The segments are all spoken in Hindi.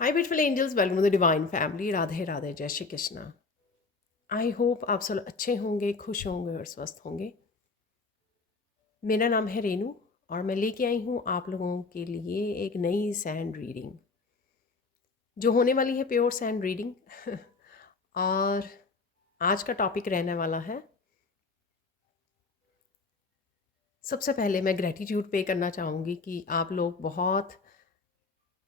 Hi beautiful angels, welcome to the divine family. Radhe Radhe, जय श्री कृष्णा। आई होप आप सब अच्छे होंगे, खुश होंगे और स्वस्थ होंगे। मेरा नाम है रेनू और मैं लेके आई हूँ आप लोगों के लिए एक नई सैंड रीडिंग जो होने वाली है प्योर सैंड रीडिंग। और आज का टॉपिक रहने वाला है, सबसे पहले मैं ग्रेटिट्यूड पे करना चाहूँगी कि आप लोग बहुत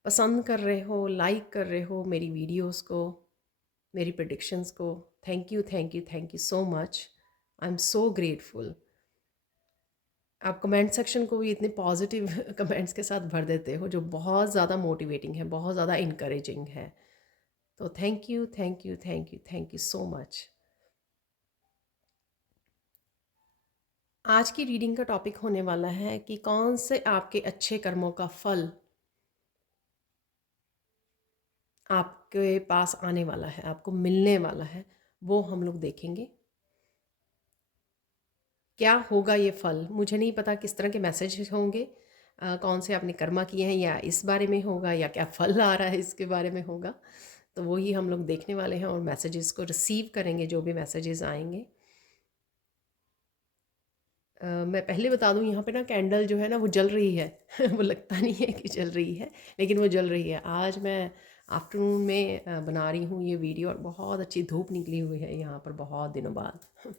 पसंद कर रहे हो, लाइक कर रहे हो मेरी वीडियोस को, मेरी प्रेडिक्शंस को। Thank you, thank you, thank you so much. I am so grateful. आप कमेंट सेक्शन को भी इतने पॉजिटिव कमेंट्स के साथ भर देते हो जो बहुत ज़्यादा मोटिवेटिंग है, बहुत ज़्यादा इनकरेजिंग है। तो thank you, thank you, thank you, thank you so much. आज की रीडिंग का टॉपिक होने वाला है कि कौन से आपके अच्छे कर्मों का फल आपके पास आने वाला है, आपको मिलने वाला है, वो हम लोग देखेंगे। क्या होगा ये फल, मुझे नहीं पता किस तरह के मैसेज होंगे, कौन से आपने कर्मा किए हैं, या इस बारे में होगा, या क्या फल आ रहा है इसके बारे में होगा। तो वही हम लोग देखने वाले हैं और मैसेजेस को रिसीव करेंगे, जो भी मैसेजेस आएंगे। मैं पहले बता दूं, यहाँ पे ना कैंडल जो है ना वो जल रही है। वो लगता नहीं है कि जल रही है, लेकिन वो जल रही है। आज मैं आफ्टरनून में बना रही हूँ ये वीडियो और बहुत अच्छी धूप निकली हुई है यहाँ पर बहुत दिनों बाद।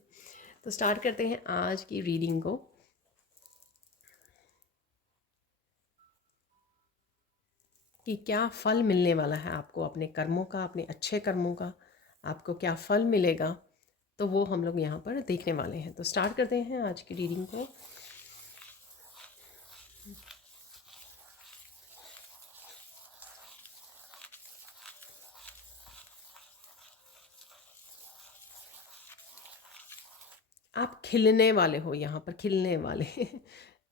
तो स्टार्ट करते हैं आज की रीडिंग को। कि क्या फल मिलने वाला है आपको अपने कर्मों का, अपने अच्छे कर्मों का, आपको क्या फल मिलेगा, तो वो हम लोग यहाँ पर देखने वाले हैं। तो स्टार्ट करते हैं आज की रीडिंग को। आप खिलने वाले हो, यहाँ पर खिलने वाले।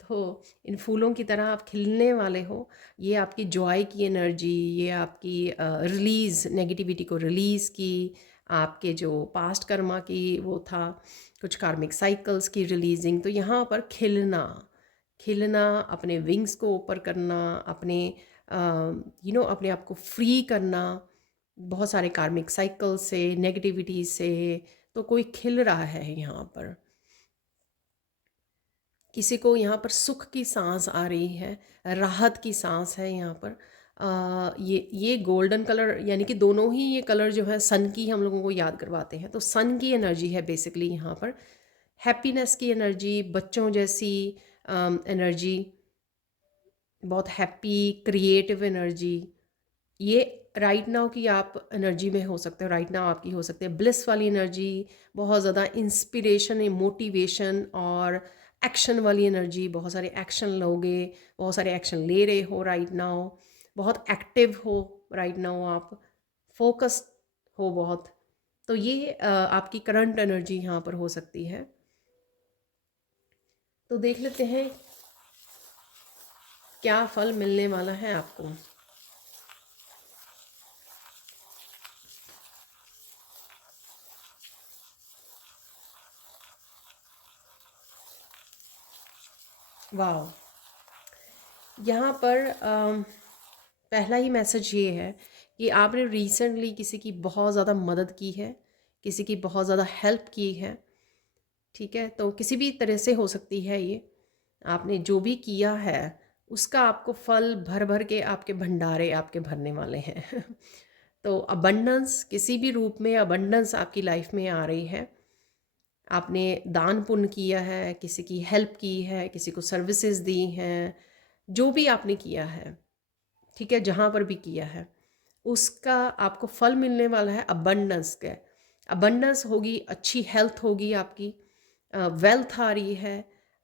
तो इन फूलों की तरह आप खिलने वाले हो। ये आपकी जॉय की एनर्जी, ये आपकी रिलीज़, नेगेटिविटी को रिलीज़ की, आपके जो पास्ट कर्मा की वो था, कुछ कार्मिक साइकिल्स की रिलीजिंग। तो यहाँ पर खिलना, खिलना, अपने विंग्स को ऊपर करना, अपने अपने आप को फ्री करना बहुत सारे कार्मिक साइकिल से, नेगेटिविटी से। तो कोई खिल रहा है यहाँ पर। किसी को यहाँ पर सुख की सांस आ रही है, राहत की सांस है यहाँ पर। ये गोल्डन कलर, यानी कि दोनों ही ये कलर जो है सन की हम लोगों को याद करवाते हैं। तो सन की एनर्जी है बेसिकली यहाँ पर, हैप्पीनेस की एनर्जी, बच्चों जैसी एनर्जी, बहुत हैप्पी क्रिएटिव एनर्जी। ये राइट नाउ की आप एनर्जी में हो सकते हो, राइट नाउ आपकी हो सकती है ब्लिस वाली एनर्जी, बहुत ज़्यादा इंस्पिरेशन, मोटिवेशन और एक्शन वाली एनर्जी। बहुत सारे एक्शन लोगे, बहुत सारे एक्शन ले रहे हो राइट नाउ, बहुत एक्टिव हो राइट नाउ, आप फोकस्ड हो बहुत। तो ये आपकी करंट एनर्जी यहाँ पर हो सकती है। तो देख लेते हैं क्या फल मिलने वाला है आपको। वाह, यहाँ पर पहला ही मैसेज ये है कि आपने रिसेंटली किसी की बहुत ज़्यादा मदद की है, किसी की बहुत ज़्यादा हेल्प की है। ठीक है, तो किसी भी तरह से हो सकती है ये। आपने जो भी किया है उसका आपको फल भर भर के आपके भंडारे आपके भरने वाले हैं। तो अबंडेंस, किसी भी रूप में अबंडेंस आपकी लाइफ में आ रही है। आपने दान पुण्य किया है, किसी की हेल्प की है, किसी को सर्विसेज दी हैं, जो भी आपने किया है, ठीक है, जहाँ पर भी किया है उसका आपको फल मिलने वाला है अबंडेंस का। अबंडेंस होगी, अच्छी हेल्थ होगी आपकी, वेल्थ आ रही है,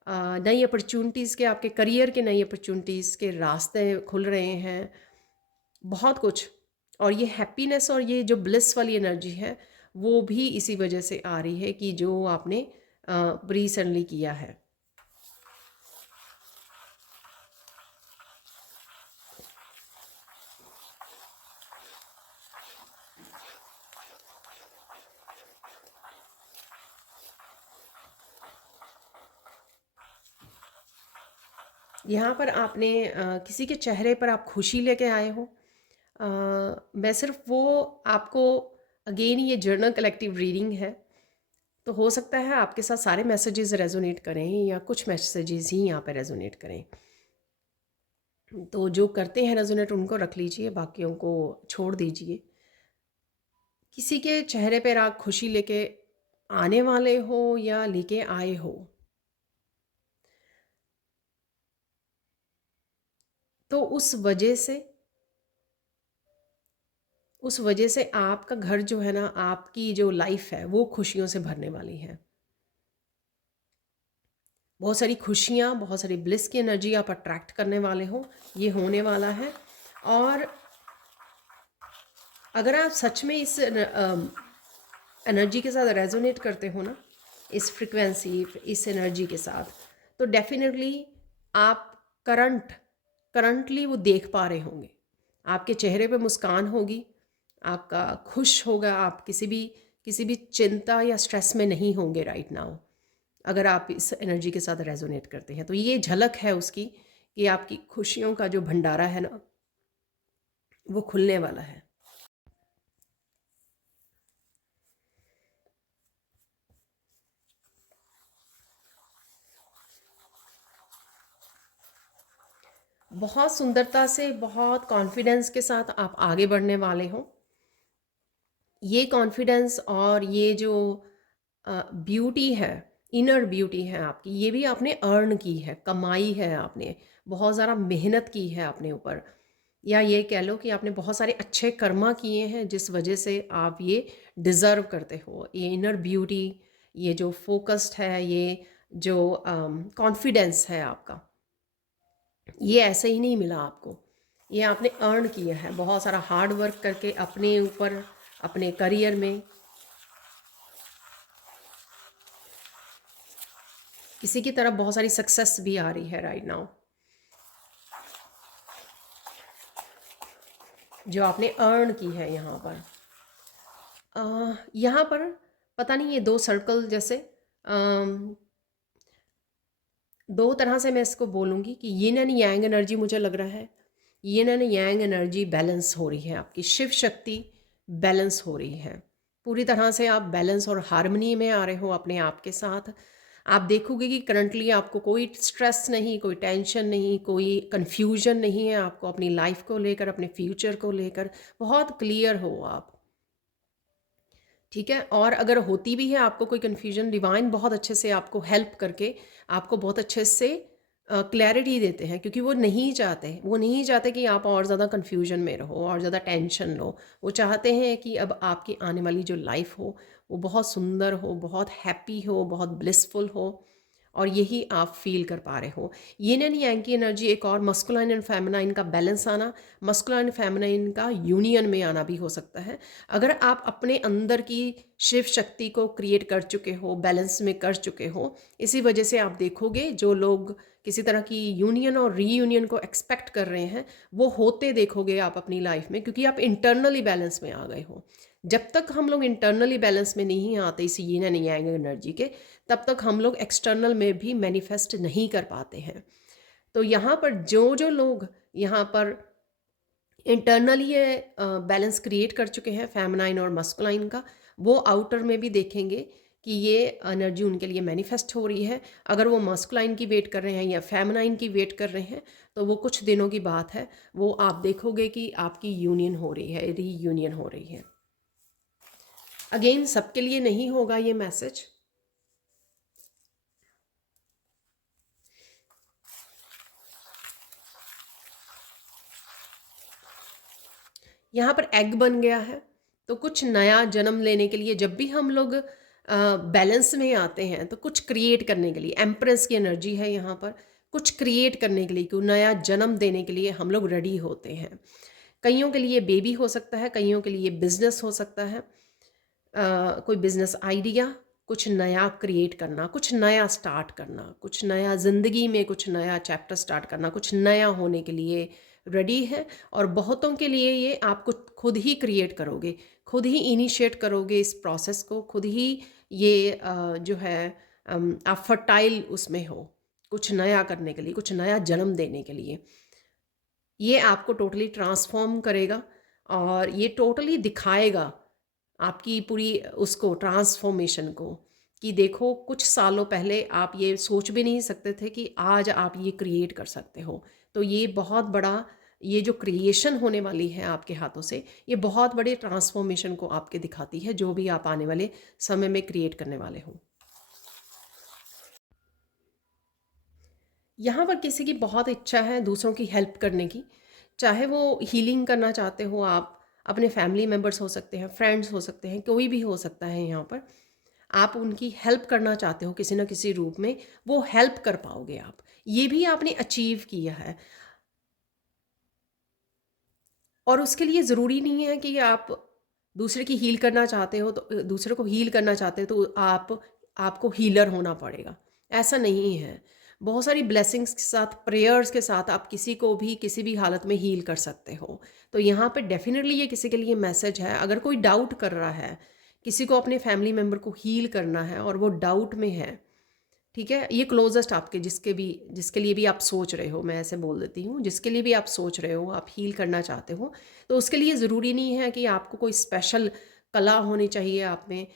नई अपॉर्चुनिटीज़ के, आपके करियर के नई अपॉर्चुनिटीज़ के रास्ते खुल रहे हैं, बहुत कुछ। और ये हैप्पीनेस और ये जो ब्लिस वाली एनर्जी है वो भी इसी वजह से आ रही है कि जो आपने रिसेंटली किया है। यहाँ पर आपने किसी के चेहरे पर आप खुशी लेके आए हो, मैं सिर्फ वो आपको, अगेन ये जर्नल कलेक्टिव रीडिंग है, तो हो सकता है आपके साथ सारे मैसेजेस रेजोनेट करें या कुछ मैसेजेस ही यहाँ पे रेजोनेट करें। तो जो करते हैं रेजोनेट उनको रख लीजिए, बाकियों को छोड़ दीजिए। किसी के चेहरे पर आप खुशी लेके आने वाले हो या लेके आए हो, तो उस वजह से आपका घर जो है ना, आपकी जो लाइफ है वो खुशियों से भरने वाली है। बहुत सारी खुशियाँ, बहुत सारी ब्लिस की एनर्जी आप अट्रैक्ट करने वाले हो, ये होने वाला है। और अगर आप सच में इस एनर्जी के साथ रेजोनेट करते हो ना, इस फ्रिक्वेंसी, इस एनर्जी के साथ, तो डेफिनेटली आप करंटली वो देख पा रहे होंगे। आपके चेहरे पे मुस्कान होगी, आपका खुश होगा, आप किसी भी चिंता या स्ट्रेस में नहीं होंगे राइट नाउ, अगर आप इस एनर्जी के साथ रेजोनेट करते हैं। तो ये झलक है उसकी कि आपकी खुशियों का जो भंडारा है ना, वो खुलने वाला है। बहुत सुंदरता से, बहुत कॉन्फिडेंस के साथ आप आगे बढ़ने वाले हो। ये कॉन्फिडेंस और ये जो ब्यूटी है, इनर ब्यूटी है आपकी, ये भी आपने अर्न की है, कमाई है आपने, बहुत ज़्यादा मेहनत की है अपने ऊपर, या ये कह लो कि आपने बहुत सारे अच्छे कर्मा किए हैं जिस वजह से आप ये डिज़र्व करते हो। ये इनर ब्यूटी, ये जो फोकस्ड है, ये जो कॉन्फिडेंस है आपका, ये ऐसे ही नहीं मिला आपको, ये आपने अर्न किया है बहुत सारा हार्ड वर्क करके अपने ऊपर, अपने करियर में। किसी की तरफ बहुत सारी सक्सेस भी आ रही है राइट नाउ, जो आपने अर्न की है यहाँ पर। यहाँ पर पता नहीं, ये दो सर्कल जैसे, दो तरह से मैं इसको बोलूँगी कि यिन एंड यांग एनर्जी मुझे लग रहा है। Yin and yang energy balance हो रही है, आपकी शिव शक्ति बैलेंस हो रही है, पूरी तरह से आप बैलेंस और हार्मनी में आ रहे हो अपने आप के साथ। आप देखोगे कि करंटली आपको कोई स्ट्रेस नहीं, कोई टेंशन नहीं, कोई कन्फ्यूजन नहीं है आपको अपनी लाइफ को लेकर, अपने फ्यूचर को लेकर, बहुत क्लियर हो आप। ठीक है, और अगर होती भी है आपको कोई कन्फ्यूजन, डिवाइन बहुत अच्छे से आपको हेल्प करके आपको बहुत अच्छे से क्लैरिटी देते हैं, क्योंकि वो नहीं चाहते कि आप और ज़्यादा कन्फ्यूजन में रहो और ज़्यादा टेंशन लो। वो चाहते हैं कि अब आपकी आने वाली जो लाइफ हो वो बहुत सुंदर हो, बहुत हैप्पी हो, बहुत ब्लिसफुल हो, और यही आप फील कर पा रहे हो। यिन एंड यांग की एनर्जी एक और, मस्कुलाइन एंड फेमिनाइन का बैलेंस आना, मस्कुलाइन फेमिनाइन का यूनियन में आना भी हो सकता है। अगर आप अपने अंदर की शिव शक्ति को क्रिएट कर चुके हो, बैलेंस में कर चुके हो, इसी वजह से आप देखोगे जो लोग किसी तरह की यूनियन और रीयूनियन को एक्सपेक्ट कर रहे हैं, वो होते देखोगे आप अपनी लाइफ में, क्योंकि आप इंटरनली बैलेंस में आ गए हो। जब तक हम लोग इंटरनली बैलेंस में नहीं आते इसी यिन एंड यांग एनर्जी के, तब तक हम लोग एक्सटर्नल में भी मैनिफेस्ट नहीं कर पाते हैं। तो यहाँ पर जो लोग यहाँ पर इंटरनली ये बैलेंस क्रिएट कर चुके हैं फेमिनाइन और मस्कुलाइन का, वो आउटर में भी देखेंगे कि ये एनर्जी उनके लिए मैनिफेस्ट हो रही है। अगर वो मस्कुलाइन की वेट कर रहे हैं या फेमिनाइन की वेट कर रहे हैं, तो वो कुछ दिनों की बात है, वो आप देखोगे कि आपकी यूनियन हो रही है, रीयूनियन हो रही है। अगेन सबके लिए नहीं होगा ये मैसेज। यहाँ पर एग बन गया है, तो कुछ नया जन्म लेने के लिए जब भी हम लोग बैलेंस में आते हैं, तो कुछ क्रिएट करने के लिए, एम्प्रेस की एनर्जी है यहाँ पर, कुछ क्रिएट करने के लिए, कोई नया जन्म देने के लिए हम लोग रेडी होते हैं। कईयों के लिए बेबी हो सकता है, कईयों के लिए बिजनेस हो सकता है, कोई बिजनेस आइडिया, कुछ नया क्रिएट करना, कुछ नया स्टार्ट करना, कुछ नया ज़िंदगी में, कुछ नया चैप्टर स्टार्ट करना, कुछ नया होने के लिए रेडी है। और बहुतों के लिए ये आपको खुद ही क्रिएट करोगे, खुद ही इनिशिएट करोगे इस प्रोसेस को, खुद ही ये जो है आप फर्टाइल उसमें हो कुछ नया करने के लिए, कुछ नया जन्म देने के लिए। ये आपको टोटली ट्रांसफॉर्म करेगा, और ये टोटली दिखाएगा आपकी पूरी उसको ट्रांसफॉर्मेशन को, कि देखो कुछ सालों पहले आप ये सोच भी नहीं सकते थे कि आज आप ये क्रिएट कर सकते हो। तो ये बहुत बड़ा, ये जो क्रिएशन होने वाली है आपके हाथों से, ये बहुत बड़े ट्रांसफॉर्मेशन को आपके दिखाती है, जो भी आप आने वाले समय में क्रिएट करने वाले हो। यहाँ पर किसी की बहुत इच्छा है दूसरों की हेल्प करने की, चाहे वो हीलिंग करना चाहते हो आप, अपने फैमिली मेम्बर्स हो सकते हैं, फ्रेंड्स हो सकते हैं, कोई भी हो सकता है यहाँ पर। आप उनकी हेल्प करना चाहते हो किसी ना किसी रूप में, वो हेल्प कर पाओगे आप, ये भी आपने अचीव किया है। और उसके लिए ज़रूरी नहीं है कि आप दूसरे की हील करना चाहते हो, तो दूसरे को हील करना चाहते हो तो आपको हीलर होना पड़ेगा, ऐसा नहीं है। बहुत सारी ब्लेसिंग्स के साथ, प्रेयर्स के साथ आप किसी को भी किसी भी हालत में हील कर सकते हो। तो यहाँ पे डेफिनेटली ये किसी के लिए मैसेज है, अगर कोई डाउट कर रहा है, किसी को अपने फैमिली मेम्बर को हील करना है और वो डाउट में है, ठीक है, ये क्लोजेस्ट आपके जिसके लिए भी आप सोच रहे हो, मैं ऐसे बोल देती हूँ, जिसके लिए भी आप सोच रहे हो, आप हील करना चाहते हो, तो उसके लिए ज़रूरी नहीं है कि आपको कोई स्पेशल कला होनी चाहिए आप में,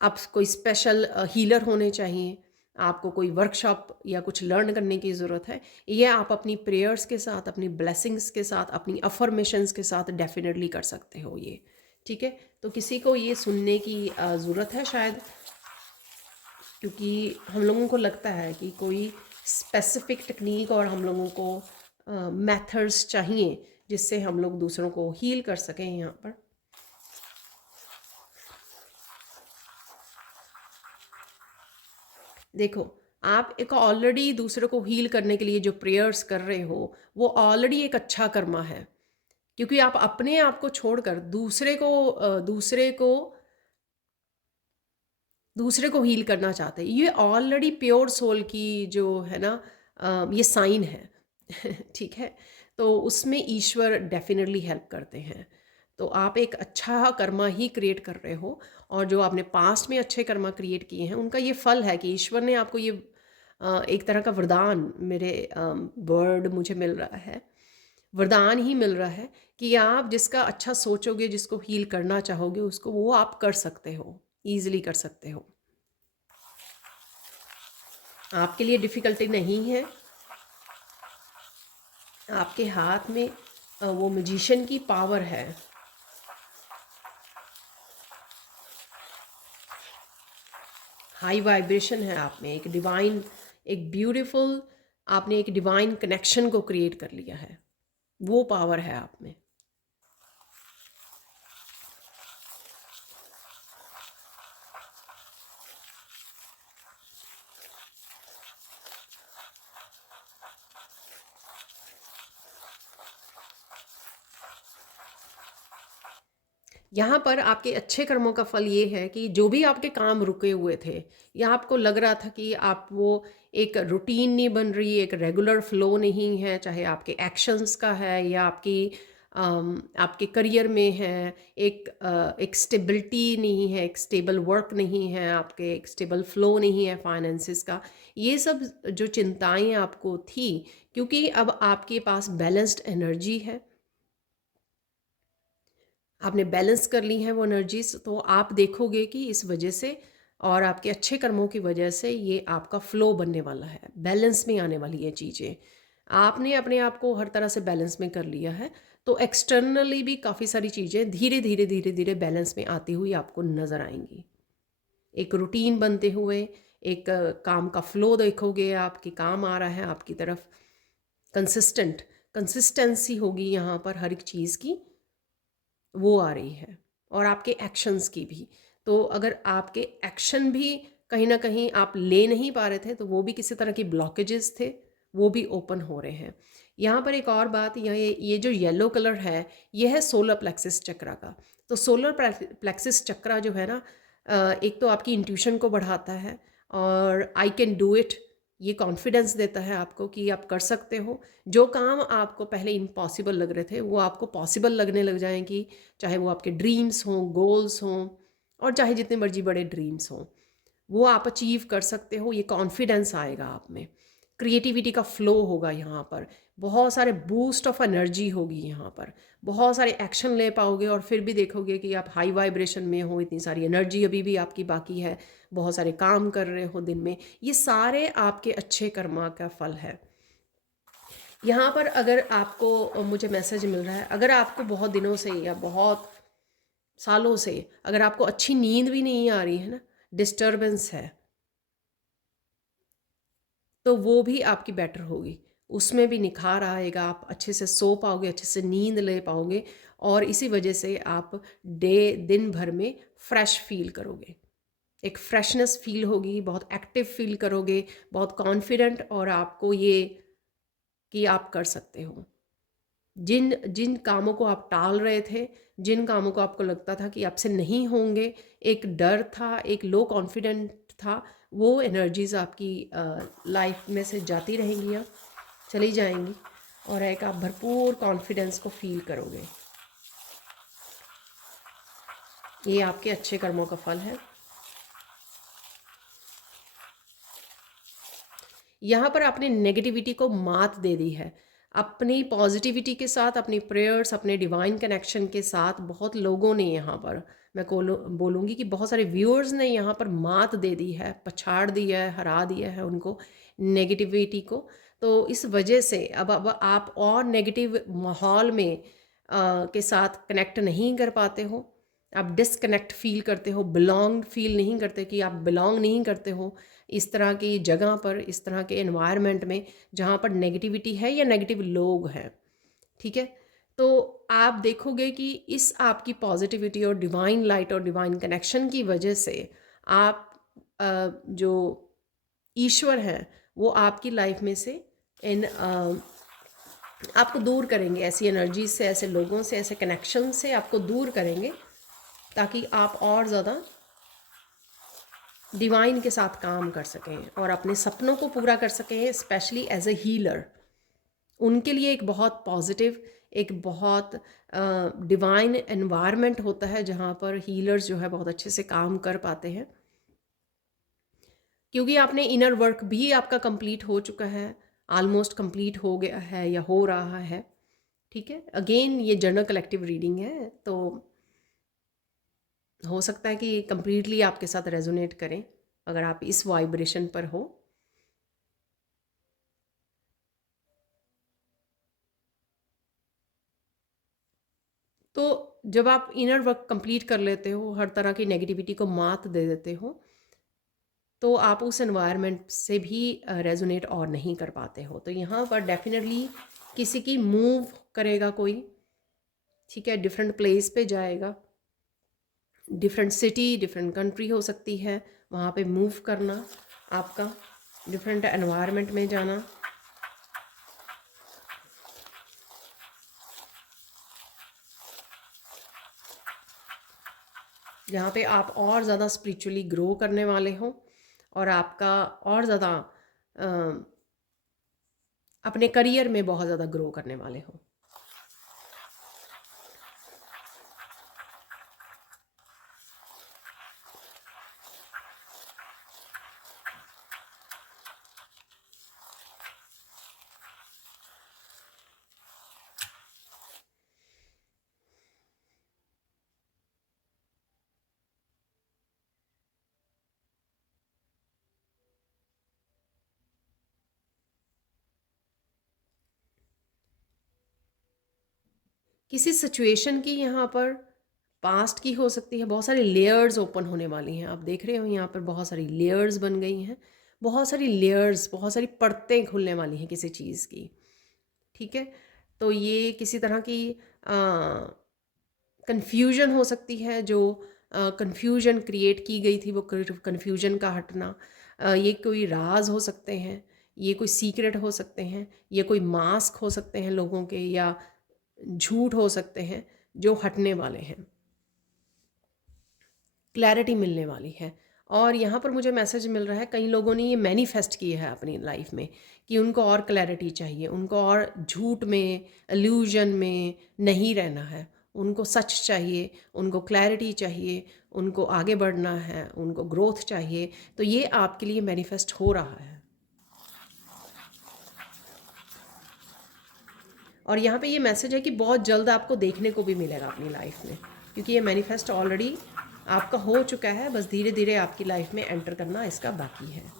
आप कोई स्पेशल हीलर होने चाहिए, आपको कोई वर्कशॉप या कुछ लर्न करने की ज़रूरत है। ये आप अपनी प्रेयर्स के साथ, अपनी ब्लेसिंग्स के साथ, अपनी अफर्मेशंस के साथ डेफिनेटली कर सकते हो ये, ठीक है। तो किसी को ये सुनने की ज़रूरत है शायद, क्योंकि हम लोगों को लगता है कि कोई स्पेसिफिक टेक्निक और हम लोगों को मेथड्स चाहिए जिससे हम लोग दूसरों को हील कर सकें। यहाँ पर देखो, आप एक ऑलरेडी दूसरे को हील करने के लिए जो प्रेयर्स कर रहे हो, वो ऑलरेडी एक अच्छा कर्मा है, क्योंकि आप अपने आप को छोड़कर दूसरे को हील करना चाहते हैं। ये ऑलरेडी प्योर सोल की जो है ना, ये साइन है ठीक है। तो उसमें ईश्वर डेफिनेटली हेल्प करते हैं। तो आप एक अच्छा कर्मा ही क्रिएट कर रहे हो, और जो आपने पास्ट में अच्छे कर्मा क्रिएट किए हैं उनका ये फल है कि ईश्वर ने आपको ये एक तरह का वरदान, मेरे वर्ड मुझे मिल रहा है, वरदान ही मिल रहा है कि आप जिसका अच्छा सोचोगे, जिसको हील करना चाहोगे, उसको वो आप कर सकते हो, ईजिली कर सकते हो। आपके लिए डिफ़िकल्टी नहीं है, आपके हाथ में वो मैजिशियन की पावर है। हाई वाइब्रेशन है आप में, एक डिवाइन, एक ब्यूटीफुल, आपने एक डिवाइन कनेक्शन को क्रिएट कर लिया है, वो पावर है आप में। यहाँ पर आपके अच्छे कर्मों का फल ये है कि जो भी आपके काम रुके हुए थे, या आपको लग रहा था कि आप वो एक रूटीन नहीं बन रही, एक रेगुलर फ्लो नहीं है, चाहे आपके एक्शंस का है या आपके करियर में है, एक स्टेबिलिटी नहीं है, एक स्टेबल वर्क नहीं है आपके, एक स्टेबल फ्लो नहीं है फाइनेंसिस का, ये सब जो चिंताएं आपको थी, क्योंकि अब आपके पास बैलेंस्ड एनर्जी है, आपने बैलेंस कर ली हैं वो एनर्जीज, तो आप देखोगे कि इस वजह से और आपके अच्छे कर्मों की वजह से ये आपका फ्लो बनने वाला है, बैलेंस में आने वाली है चीज़ें। आपने अपने आप को हर तरह से बैलेंस में कर लिया है, तो एक्सटर्नली भी काफ़ी सारी चीज़ें धीरे धीरे धीरे धीरे बैलेंस में आती हुई आपको नज़र आएंगी। एक रूटीन बनते हुए, एक काम का फ्लो देखोगे आप कि काम आ रहा है आपकी तरफ, कंसिस्टेंसी होगी यहाँ पर हर एक चीज़ की, वो आ रही है, और आपके एक्शंस की भी। तो अगर आपके एक्शन भी कहीं ना कहीं आप ले नहीं पा रहे थे, तो वो भी किसी तरह की ब्लॉकेजेस थे, वो भी ओपन हो रहे हैं। यहाँ पर एक और बात, ये जो येलो कलर है, ये है सोलर प्लेक्सिस चक्रा का। तो सोलर प्लेक्सिस चक्रा जो है ना, एक तो आपकी इंट्यूशन को बढ़ाता है, और आई कैन डू इट, ये कॉन्फिडेंस देता है आपको कि आप कर सकते हो। जो काम आपको पहले इम्पॉसिबल लग रहे थे, वो आपको पॉसिबल लगने लग जाएंगी, चाहे वो आपके ड्रीम्स हों, गोल्स हों, और चाहे जितने मर्जी बड़े ड्रीम्स हों, वो आप अचीव कर सकते हो। ये कॉन्फिडेंस आएगा आप में, क्रिएटिविटी का फ्लो होगा यहाँ पर, बहुत सारे बूस्ट ऑफ एनर्जी होगी यहाँ पर, बहुत सारे एक्शन ले पाओगे और फिर भी देखोगे कि आप हाई वाइब्रेशन में हो, इतनी सारी एनर्जी अभी भी आपकी बाकी है, बहुत सारे काम कर रहे हो दिन में। ये सारे आपके अच्छे कर्मा का फल है। यहाँ पर अगर आपको मुझे मैसेज मिल रहा है, अगर आपको बहुत दिनों से या बहुत सालों से अगर आपको अच्छी नींद भी नहीं आ रही है ना, डिस्टरबेंस है, तो वो भी आपकी बेटर होगी, उसमें भी निखार आएगा, आप अच्छे से सो पाओगे, अच्छे से नींद ले पाओगे और इसी वजह से आप दिन भर में फ्रेश फील करोगे, एक फ्रेशनेस फील होगी, बहुत एक्टिव फील करोगे, बहुत कॉन्फिडेंट, और आपको ये कि आप कर सकते हो। जिन जिन कामों को आप टाल रहे थे, जिन कामों को आपको लगता था कि आपसे नहीं होंगे, एक डर था, एक लो कॉन्फिडेंट था, वो एनर्जीज़ आपकी लाइफ में से जाती रहेंगी, अब चली जाएंगी और एक आप भरपूर कॉन्फिडेंस को फील करोगे। ये आपके अच्छे कर्मों का फल है। यहाँ पर आपने नेगेटिविटी को मात दे दी है, अपनी पॉजिटिविटी के साथ, अपनी प्रेयर्स, अपने डिवाइन कनेक्शन के साथ। बहुत लोगों ने यहाँ पर, मैं बोलूँगी कि बहुत सारे व्यूअर्स ने यहाँ पर मात दे दी है, पछाड़ दिया है, हरा दिया है उनको, नेगेटिविटी को। तो इस वजह से अब आप और नेगेटिव माहौल में के साथ कनेक्ट नहीं कर पाते हो, आप डिसकनेक्ट फील करते हो, बिलोंग फील नहीं करते, कि आप बिलोंग नहीं करते हो इस तरह की जगह पर, इस तरह के एनवायरनमेंट में जहाँ पर नेगेटिविटी है या नेगेटिव लोग हैं। ठीक है, तो आप देखोगे कि इस आपकी पॉजिटिविटी और डिवाइन लाइट और डिवाइन कनेक्शन की वजह से आप जो ईश्वर हैं वो आपकी लाइफ में से इन आपको दूर करेंगे, ऐसी एनर्जी से, ऐसे लोगों से, ऐसे कनेक्शन से आपको दूर करेंगे, ताकि आप और ज़्यादा डिवाइन के साथ काम कर सकें और अपने सपनों को पूरा कर सकें, स्पेशली एज ए हीलर। उनके लिए एक बहुत पॉजिटिव, एक बहुत डिवाइन एनवायरनमेंट होता है जहाँ पर हीलर्स जो है बहुत अच्छे से काम कर पाते हैं, क्योंकि आपने इनर वर्क भी आपका कंप्लीट हो चुका है, ऑलमोस्ट कंप्लीट हो गया है या हो रहा है। ठीक है, अगेन ये जनरल कलेक्टिव रीडिंग है, तो हो सकता है कि कंप्लीटली आपके साथ रेजोनेट करें अगर आप इस वाइब्रेशन पर हो। तो जब आप इनर वर्क कंप्लीट कर लेते हो, हर तरह की नेगेटिविटी को मात दे देते हो, तो आप उस एनवायरनमेंट से भी रेजोनेट और नहीं कर पाते हो। तो यहाँ पर डेफिनेटली किसी की मूव करेगा कोई, ठीक है, डिफरेंट प्लेस पे जाएगा, डिफरेंट सिटी, डिफरेंट कंट्री हो सकती है, वहाँ पे मूव करना आपका, डिफरेंट एनवायरनमेंट में जाना। जहाँ पे आप और ज़्यादा स्पिरिचुअली ग्रो करने वाले हो और आपका और ज़्यादा अपने करियर में बहुत ज़्यादा ग्रो करने वाले हो। किसी सिचुएशन की यहाँ पर पास्ट की हो सकती है, बहुत सारी लेयर्स ओपन होने वाली हैं। आप देख रहे हो यहाँ पर बहुत सारी लेयर्स बन गई हैं, बहुत सारी लेयर्स, बहुत सारी परतें खुलने वाली हैं किसी चीज़ की। ठीक है, तो ये किसी तरह की कन्फ्यूजन हो सकती है, जो कन्फ्यूजन क्रिएट की गई थी, वो कन्फ्यूजन का हटना। ये कोई राज हो सकते हैं, ये कोई सीक्रेट हो सकते हैं, ये कोई मास्क हो सकते हैं लोगों के, या झूठ हो सकते हैं जो हटने वाले हैं, क्लैरिटी मिलने वाली है। और यहाँ पर मुझे मैसेज मिल रहा है, कई लोगों ने ये मैनिफेस्ट किया है अपनी लाइफ में कि उनको और क्लैरिटी चाहिए, उनको और झूठ में, इल्यूजन में नहीं रहना है, उनको सच चाहिए, उनको क्लैरिटी चाहिए, उनको आगे बढ़ना है, उनको ग्रोथ चाहिए। तो ये आपके लिए मैनिफेस्ट हो रहा है। और यहाँ पे ये मैसेज है कि बहुत जल्द आपको देखने को भी मिलेगा अपनी लाइफ में, क्योंकि ये मैनिफेस्ट ऑलरेडी आपका हो चुका है, बस धीरे धीरे आपकी लाइफ में एंटर करना इसका बाकी है।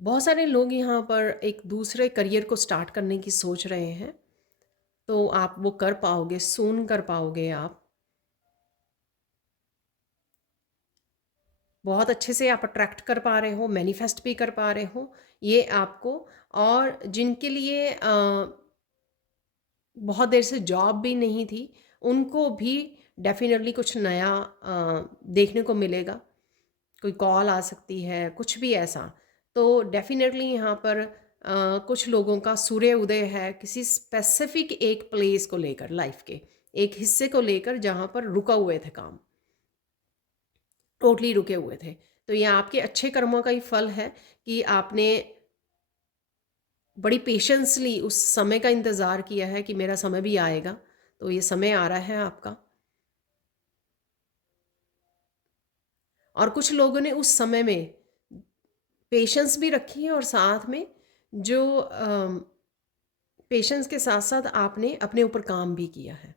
बहुत सारे लोग यहाँ पर एक दूसरे करियर को स्टार्ट करने की सोच रहे हैं, तो आप वो कर पाओगे, सून कर पाओगे आप। बहुत अच्छे से आप अट्रैक्ट कर पा रहे हो, मैनिफेस्ट भी कर पा रहे हो ये आपको। और जिनके लिए बहुत देर से जॉब भी नहीं थी, उनको भी डेफिनेटली कुछ नया देखने को मिलेगा। कोई कॉल आ सकती है, कुछ भी ऐसा। तो डेफिनेटली यहाँ पर कुछ लोगों का सूर्य उदय है किसी स्पेसिफिक एक प्लेस को लेकर, लाइफ के एक हिस्से को लेकर जहाँ पर रुका हुए थे काम, टोटली रुके हुए थे। तो ये आपके अच्छे कर्मों का ही फल है कि आपने बड़ी पेशेंसली उस समय का इंतज़ार किया है कि मेरा समय भी आएगा। तो ये समय आ रहा है आपका। और कुछ लोगों ने उस समय में पेशेंस भी रखी है, और साथ में जो पेशेंस के साथ साथ आपने अपने ऊपर काम भी किया है।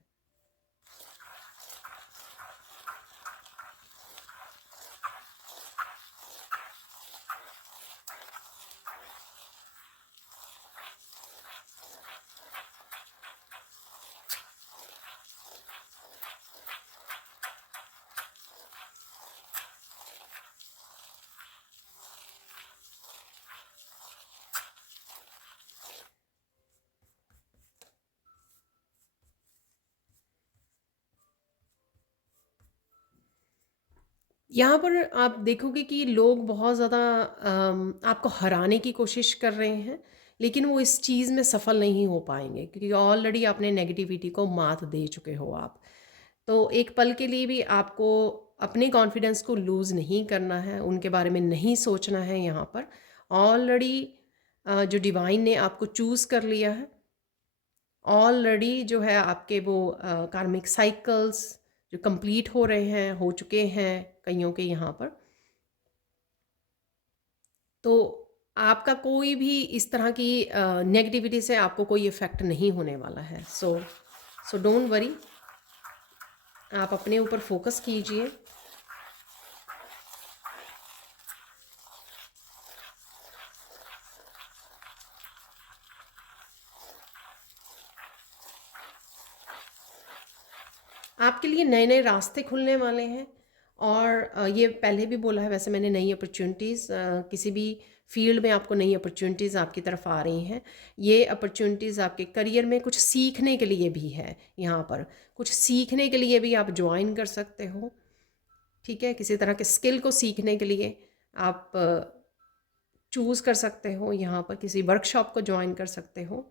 यहाँ पर आप देखोगे कि लोग बहुत ज़्यादा आपको हराने की कोशिश कर रहे हैं, लेकिन वो इस चीज़ में सफल नहीं हो पाएंगे, क्योंकि ऑलरेडी आपने नेगेटिविटी को मात दे चुके हो आप। तो एक पल के लिए भी आपको अपने कॉन्फिडेंस को लूज़ नहीं करना है, उनके बारे में नहीं सोचना है। यहाँ पर ऑलरेडी जो डिवाइन ने आपको चूज़ कर लिया है, ऑलरेडी जो है आपके वो कार्मिक साइकिल्स जो कंप्लीट हो रहे हैं, हो चुके हैं कईयों के यहाँ पर। तो आपका कोई भी इस तरह की नेगेटिविटी से आपको कोई इफ़ेक्ट नहीं होने वाला है। सो डोंट वरी, आप अपने ऊपर फोकस कीजिए। आपके लिए नए नए रास्ते खुलने वाले हैं। और ये पहले भी बोला है वैसे मैंने, नई अपॉर्चुनिटीज़ किसी भी फील्ड में आपको नई अपॉर्चुनिटीज़ आपकी तरफ आ रही हैं। ये अपॉर्चुनिटीज़ आपके करियर में कुछ सीखने के लिए भी है। यहाँ पर कुछ सीखने के लिए भी आप ज्वाइन कर सकते हो, ठीक है। किसी तरह के स्किल को सीखने के लिए आप चूज़ कर सकते हो, यहाँ पर किसी वर्कशॉप को ज्वाइन कर सकते हो।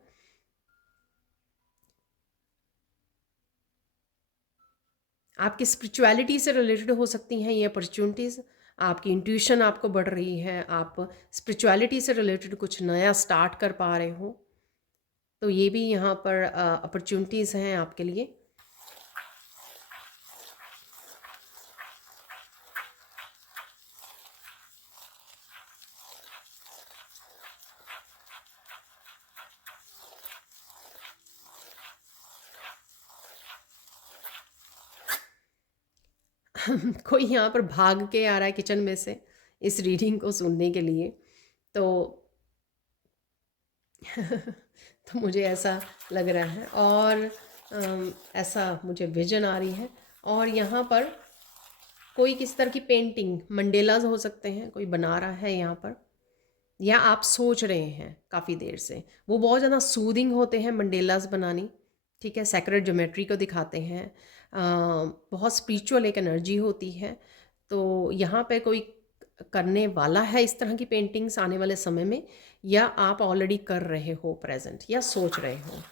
आपकी स्पिरिचुअलिटी से रिलेटेड हो सकती हैं ये अपॉर्चुनिटीज़। आपकी इंट्यूशन आपको बढ़ रही है, आप स्पिरिचुअलिटी से रिलेटेड कुछ नया स्टार्ट कर पा रहे हो। तो ये भी यहाँ पर अपॉर्चुनिटीज़ हैं आपके लिए। कोई यहाँ पर भाग के आ रहा है किचन में से इस रीडिंग को सुनने के लिए। तो तो मुझे ऐसा लग रहा है, और ऐसा मुझे विजन आ रही है। और यहाँ पर कोई किस तरह की पेंटिंग, मंडेलाज हो सकते हैं, कोई बना रहा है यहाँ पर, या आप सोच रहे हैं काफ़ी देर से। वो बहुत ज़्यादा सूदिंग होते हैं मंडेलाज बनानी, ठीक है। सैक्रेड ज्योमेट्री को दिखाते हैं, बहुत स्पिरिचुअल एक एनर्जी होती है। तो यहाँ पे कोई करने वाला है इस तरह की पेंटिंग्स आने वाले समय में, या आप ऑलरेडी कर रहे हो प्रेजेंट, या सोच रहे हो।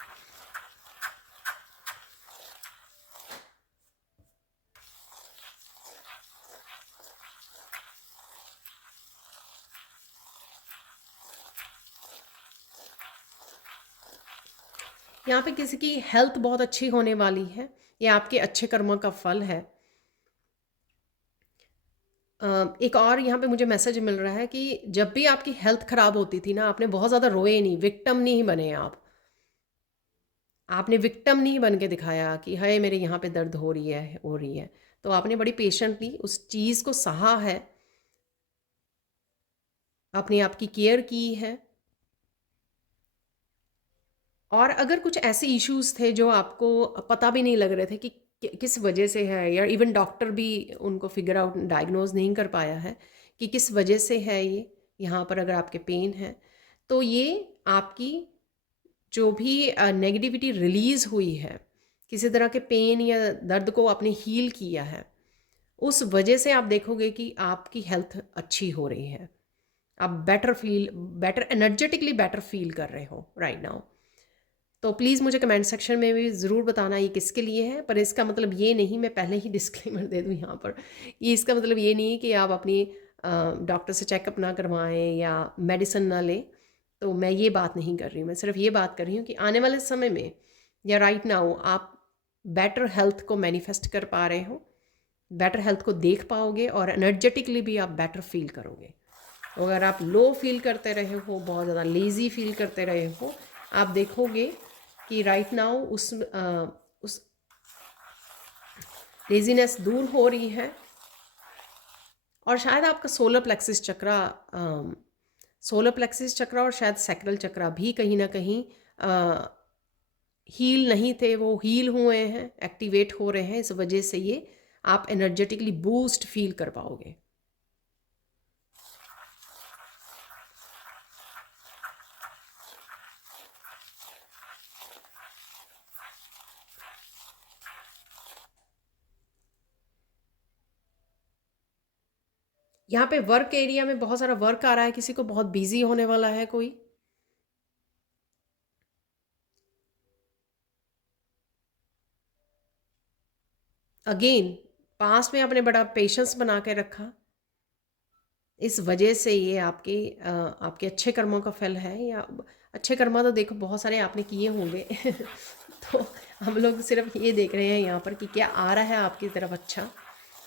यहाँ पे किसी की हेल्थ बहुत अच्छी होने वाली है, ये आपके अच्छे कर्मों का फल है। एक और यहाँ पे मुझे मैसेज मिल रहा है कि जब भी आपकी हेल्थ ख़राब होती थी ना, आपने बहुत ज़्यादा रोए नहीं, विक्टिम नहीं बने आप। आपने विक्टिम नहीं बन के दिखाया कि हाय मेरे यहाँ पे दर्द हो रही है। तो आपने बड़ी पेशेंटली उस चीज़ को सहा है, अपने आप की केयर की है। और अगर कुछ ऐसे इश्यूज़ थे जो आपको पता भी नहीं लग रहे थे कि किस वजह से है, या इवन डॉक्टर भी उनको फिगर आउट डायग्नोज नहीं कर पाया है कि किस वजह से है ये, यहाँ पर अगर आपके पेन है, तो ये आपकी जो भी नेगेटिविटी रिलीज़ हुई है, किसी तरह के पेन या दर्द को आपने हील किया है, उस वजह से आप देखोगे कि आपकी हेल्थ अच्छी हो रही है। आप बेटर एनर्जेटिकली बेटर फील कर रहे हो राइट नाउ। तो प्लीज़ मुझे कमेंट सेक्शन में भी ज़रूर बताना ये किसके लिए है। पर इसका मतलब ये नहीं, मैं पहले ही डिस्क्लेमर दे दूँ यहाँ पर, ये इसका मतलब ये नहीं कि आप अपनी डॉक्टर से चेकअप ना करवाएं या मेडिसिन ना लें। तो मैं ये बात नहीं कर रही हूँ, मैं सिर्फ ये बात कर रही हूँ कि आने वाले समय में या राइट नाउ आप बेटर हेल्थ को मैनिफेस्ट कर पा रहे हो, बेटर हेल्थ को देख पाओगे और एनर्जेटिकली भी आप बेटर फील करोगे। अगर आप लो फील करते रहे हो, बहुत ज़्यादा लेज़ी फील करते रहे हो, आप देखोगे कि राइट नाउ उस लेजीनेस दूर हो रही है। और शायद आपका सोलर प्लेक्सिस चक्रा और शायद सैक्रल चक्रा भी कहीं ना कहीं हील नहीं थे, वो हील हुए हैं, एक्टिवेट हो रहे हैं। इस वजह से ये आप एनर्जेटिकली बूस्ट फील कर पाओगे। यहाँ पे वर्क एरिया में बहुत सारा वर्क आ रहा है, किसी को बहुत बिजी होने वाला है कोई। अगेन पास्ट में आपने बड़ा पेशेंस बना के रखा, इस वजह से ये आपके अच्छे कर्मों का फल है। या अच्छे कर्म तो देखो बहुत सारे आपने किए होंगे तो हम लोग सिर्फ ये देख रहे हैं यहाँ पर कि क्या आ रहा है आपकी तरफ अच्छा,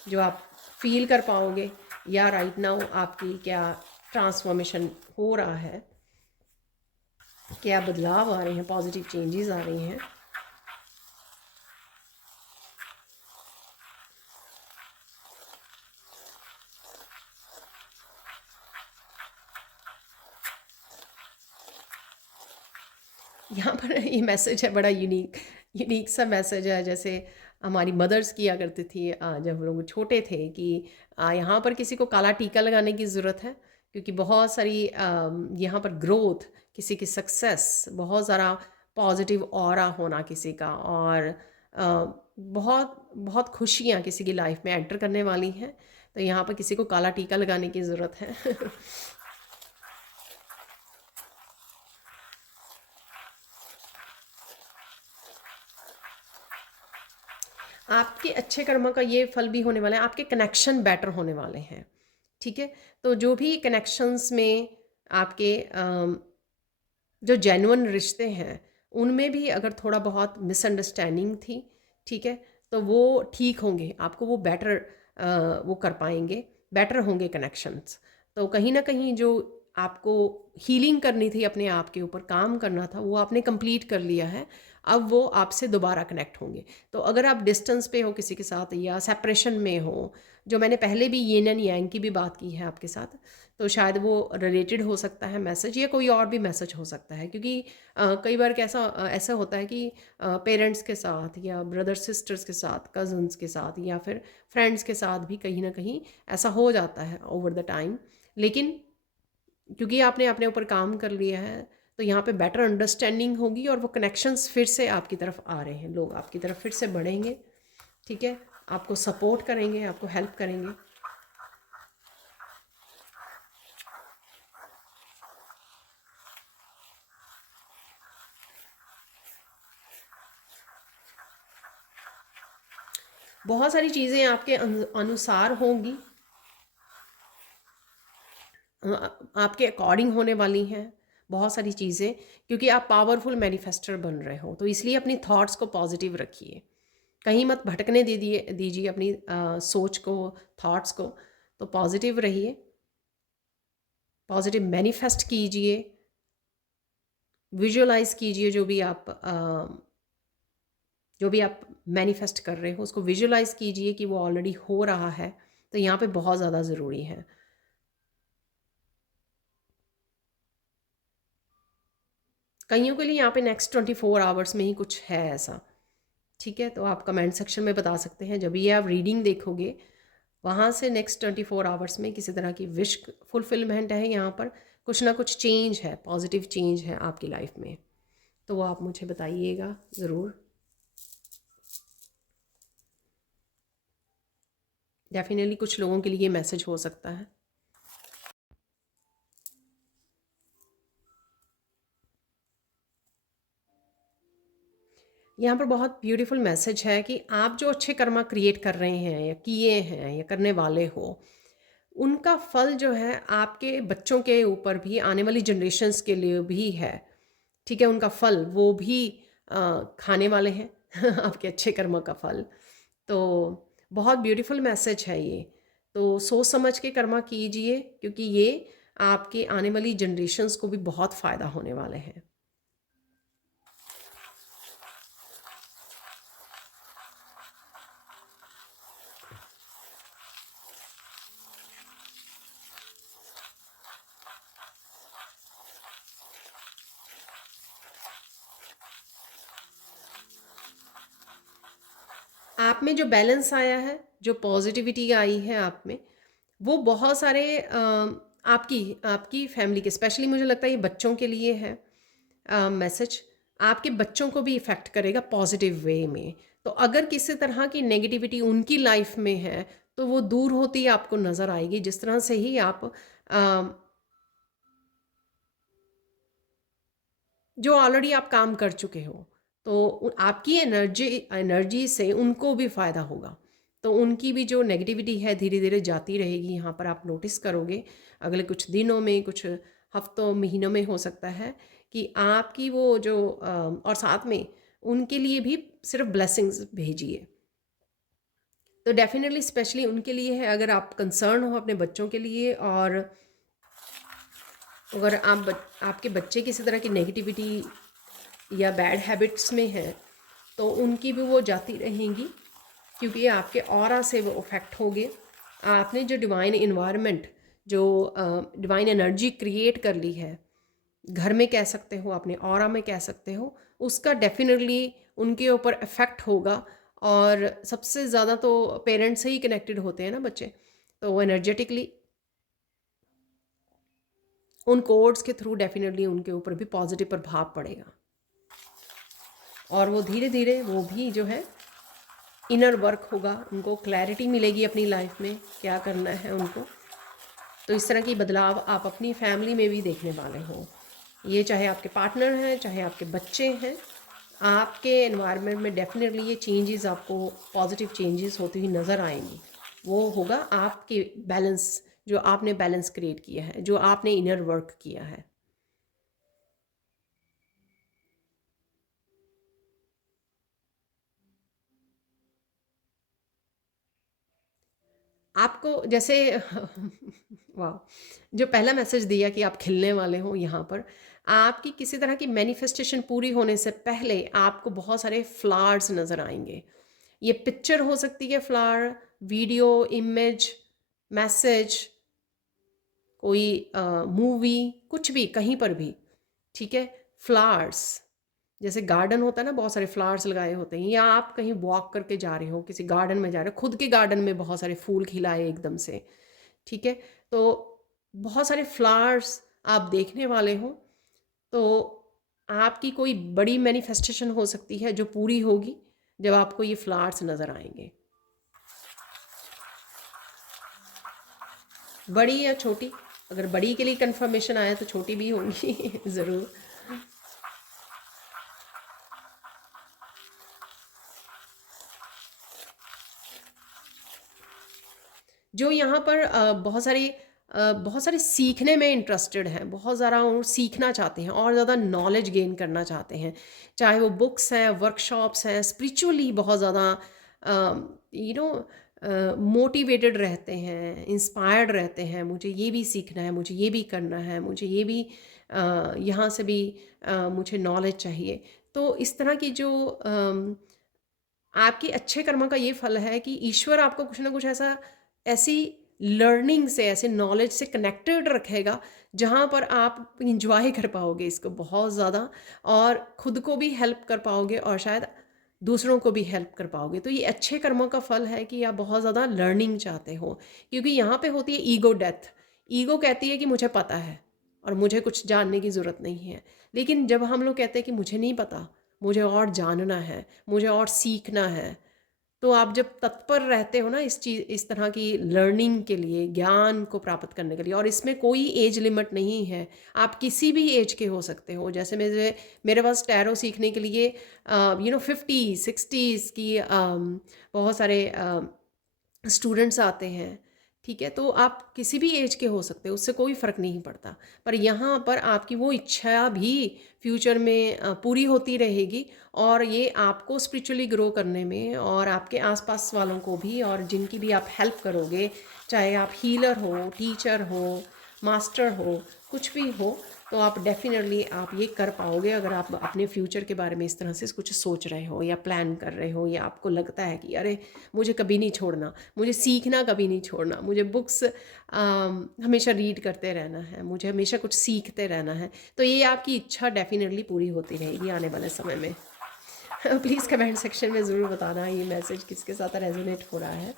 जो आप फील कर पाओगे, या राइट नाउ आपकी क्या ट्रांसफॉर्मेशन हो रहा है, क्या बदलाव आ रहे हैं, पॉजिटिव चेंजेस आ रही हैं। यहाँ पर ये मैसेज है बड़ा यूनिक सा मैसेज है, जैसे हमारी मदर्स किया करती थी जब हम लोग छोटे थे कि यहाँ पर किसी को काला टीका लगाने की ज़रूरत है, क्योंकि बहुत सारी यहाँ पर ग्रोथ, किसी की सक्सेस, बहुत सारा पॉजिटिव ऑरा होना किसी का, और बहुत बहुत खुशियाँ किसी की लाइफ में एंटर करने वाली हैं। तो यहाँ पर किसी को काला टीका लगाने की ज़रूरत है आपके अच्छे कर्मों का ये फल भी होने वाला है, आपके कनेक्शन बेटर होने वाले हैं। ठीक है, तो जो भी कनेक्शंस में आपके जो जेन्युइन रिश्ते हैं, उनमें भी अगर थोड़ा बहुत मिसअंडरस्टैंडिंग थी, ठीक है, तो वो ठीक होंगे, आपको वो बेटर वो कर पाएंगे, बेटर होंगे कनेक्शंस। तो कहीं ना कहीं जो आपको हीलिंग करनी थी, अपने आप के ऊपर काम करना था, वो आपने कंप्लीट कर लिया है। अब वो आपसे दोबारा कनेक्ट होंगे। तो अगर आप डिस्टेंस पे हो किसी के साथ या सेपरेशन में हो, जो मैंने पहले भी येन एंड यांग की भी बात की है आपके साथ, तो शायद वो रिलेटेड हो सकता है मैसेज, या कोई और भी मैसेज हो सकता है। क्योंकि कई बार ऐसा होता है कि पेरेंट्स के साथ या ब्रदर सिस्टर्स के साथ, कज़न्स के साथ, या फिर फ्रेंड्स के साथ भी कहीं ना कहीं ऐसा हो जाता है ओवर द टाइम। लेकिन क्योंकि आपने अपने ऊपर काम कर लिया है, तो यहाँ पे बेटर अंडरस्टैंडिंग होगी और वो कनेक्शंस फिर से आपकी तरफ आ रहे हैं, लोग आपकी तरफ फिर से बढ़ेंगे। ठीक है, आपको सपोर्ट करेंगे, आपको हेल्प करेंगे। बहुत सारी चीज़ें आपके अनुसार होंगी, आपके अकॉर्डिंग होने वाली हैं। बहुत सारी चीज़ें, क्योंकि आप पावरफुल मैनिफेस्टर बन रहे हो। तो इसलिए अपनी थॉट्स को पॉजिटिव रखिए, कहीं मत भटकने दीजिए अपनी सोच को, थॉट्स को। तो पॉजिटिव रहिए, पॉजिटिव मैनिफेस्ट कीजिए, विजुअलाइज कीजिए जो भी आप मैनिफेस्ट कर रहे हो उसको विजुअलाइज कीजिए कि वो ऑलरेडी हो रहा है। तो यहाँ पे बहुत ज़्यादा ज़रूरी है। कईयों के लिए यहाँ पे नेक्स्ट 24 आवर्स में ही कुछ है ऐसा, ठीक है। तो आप कमेंट सेक्शन में बता सकते हैं, जब ये आप रीडिंग देखोगे वहाँ से नेक्स्ट 24 आवर्स में किसी तरह की विश फुलफिलमेंट है, यहाँ पर कुछ ना कुछ चेंज है, पॉजिटिव चेंज है आपकी लाइफ में। तो वो आप मुझे बताइएगा ज़रूर। डेफिनेटली कुछ लोगों के लिए ये मैसेज हो सकता है। यहाँ पर बहुत ब्यूटीफुल मैसेज है कि आप जो अच्छे कर्मा क्रिएट कर रहे हैं या किए हैं या करने वाले हो, उनका फल जो है आपके बच्चों के ऊपर भी, आने वाली जनरेशन्स के लिए भी है, ठीक है। उनका फल वो भी खाने वाले हैं आपके अच्छे कर्मों का फल। तो बहुत ब्यूटीफुल मैसेज है ये। तो सोच समझ के कर्मा कीजिए, क्योंकि ये आपके आने वाली जनरेशन्स को भी बहुत फ़ायदा होने वाले हैं। आप में जो बैलेंस आया है, जो पॉजिटिविटी आई है आप में, वो बहुत सारे आपकी आपकी फैमिली के, स्पेशली मुझे लगता है ये बच्चों के लिए है मैसेज। आपके बच्चों को भी इफ़ेक्ट करेगा पॉजिटिव वे में। तो अगर किसी तरह की नेगेटिविटी उनकी लाइफ में है तो वो दूर होती आपको नज़र आएगी, जिस तरह से ही आप जो ऑलरेडी आप काम कर चुके हो, तो आपकी एनर्जी से उनको भी फ़ायदा होगा। तो उनकी भी जो नेगेटिविटी है धीरे धीरे जाती रहेगी। यहाँ पर आप नोटिस करोगे अगले कुछ दिनों में, कुछ हफ्तों महीनों में हो सकता है कि आपकी वो जो और साथ में उनके लिए भी सिर्फ ब्लेसिंग्स भेजिए। तो डेफिनेटली स्पेशली उनके लिए है, अगर आप कंसर्न हो अपने बच्चों के लिए, और अगर आपके बच्चे किसी तरह की नेगेटिविटी या बैड हैबिट्स में हैं तो उनकी भी वो जाती रहेंगी, क्योंकि ये आपके ऑरा से वो अफेक्ट होंगे। आपने जो डिवाइन इन्वायरमेंट, जो डिवाइन एनर्जी क्रिएट कर ली है, घर में कह सकते हो, अपने ऑरा में कह सकते हो, उसका डेफिनेटली उनके ऊपर इफ़ेक्ट होगा। और सबसे ज़्यादा तो पेरेंट्स से ही कनेक्टेड होते हैं ना बच्चे, तो वो एनर्जेटिकली उन कोड्स के थ्रू डेफिनेटली उनके ऊपर भी पॉजिटिव प्रभाव पड़ेगा। और वो धीरे धीरे वो भी जो है इनर वर्क होगा, उनको क्लैरिटी मिलेगी अपनी लाइफ में क्या करना है उनको। तो इस तरह की बदलाव आप अपनी फैमिली में भी देखने वाले हो। ये चाहे आपके पार्टनर हैं, चाहे आपके बच्चे हैं, आपके एनवायरनमेंट में डेफिनेटली ये चेंजेस आपको पॉजिटिव चेंजेस होती हुई नज़र आएंगी। वो होगा आपके बैलेंस, जो आपने बैलेंस क्रिएट किया है, जो आपने इनर वर्क किया है। आपको जैसे वाह, जो पहला मैसेज दिया कि आप खिलने वाले हो, यहाँ पर आपकी किसी तरह की मैनिफेस्टेशन पूरी होने से पहले आपको बहुत सारे फ्लावर्स नज़र आएंगे। ये पिक्चर हो सकती है, फ्लावर, वीडियो, इमेज, मैसेज, कोई मूवी, कुछ भी, कहीं पर भी, ठीक है। फ्लावर्स, जैसे गार्डन होता है ना, बहुत सारे फ्लावर्स लगाए होते हैं, या आप कहीं वॉक करके जा रहे हो, किसी गार्डन में जा रहे हो, खुद के गार्डन में बहुत सारे फूल खिलाए एकदम से, ठीक है। तो बहुत सारे फ्लावर्स आप देखने वाले हो। तो आपकी कोई बड़ी मैनिफेस्टेशन हो सकती है जो पूरी होगी जब आपको ये फ्लावर्स नज़र आएंगे, बड़ी या छोटी। अगर बड़ी के लिए कंफर्मेशन आया तो छोटी भी होंगी ज़रूर। जो यहाँ पर बहुत सारी बहुत सारे सीखने में इंटरेस्टेड हैं, बहुत ज़्यादा वो सीखना चाहते हैं और ज़्यादा नॉलेज गेन करना चाहते हैं, चाहे वो बुक्स हैं, वर्कशॉप्स हैं, स्पिरिचुअली बहुत ज़्यादा यू नो मोटिवेटेड रहते हैं, इंस्पायर्ड रहते हैं, मुझे ये भी सीखना है, मुझे ये भी करना है, मुझे ये भी यहाँ से भी मुझे नॉलेज चाहिए। तो इस तरह की जो आपके अच्छे कर्म का ये फल है कि ईश्वर आपको कुछ ना कुछ ऐसा ऐसी लर्निंग से, ऐसे नॉलेज से कनेक्टेड रखेगा जहाँ पर आप इंजॉय कर पाओगे इसको बहुत ज़्यादा, और खुद को भी हेल्प कर पाओगे और शायद दूसरों को भी हेल्प कर पाओगे। तो ये अच्छे कर्मों का फल है कि आप बहुत ज़्यादा लर्निंग चाहते हो, क्योंकि यहाँ पे होती है ईगो डेथ। ईगो कहती है कि मुझे पता है और मुझे कुछ जानने की ज़रूरत नहीं है। लेकिन जब हम लोग कहते हैं कि मुझे नहीं पता, मुझे और जानना है, मुझे और सीखना है, तो आप जब तत्पर रहते हो ना इस तरह की लर्निंग के लिए, ज्ञान को प्राप्त करने के लिए, और इसमें कोई एज लिमिट नहीं है, आप किसी भी एज के हो सकते हो। जैसे मेरे पास टैरो सीखने के लिए 50 60s की बहुत सारे स्टूडेंट्स आते हैं, ठीक है? तो आप किसी भी एज के हो सकते हो, उससे कोई फ़र्क नहीं पड़ता। पर यहाँ पर आपकी वो इच्छा भी फ्यूचर में पूरी होती रहेगी, और ये आपको स्पिरिचुअली ग्रो करने में और आपके आसपास वालों को भी, और जिनकी भी आप हेल्प करोगे, चाहे आप हीलर हो, टीचर हो, मास्टर हो, कुछ भी हो, तो आप डेफिनेटली आप ये कर पाओगे अगर आप अपने फ्यूचर के बारे में इस तरह से कुछ सोच रहे हो या प्लान कर रहे हो, या आपको लगता है कि अरे मुझे कभी नहीं छोड़ना, मुझे सीखना कभी नहीं छोड़ना, मुझे बुक्स हमेशा रीड करते रहना है, मुझे हमेशा कुछ सीखते रहना है। तो ये आपकी इच्छा डेफिनेटली पूरी होती रहेगी आने वाले समय में। प्लीज़ कमेंट सेक्शन में ज़रूर बताना ये मैसेज किसके साथ रेजोनेट हो रहा है।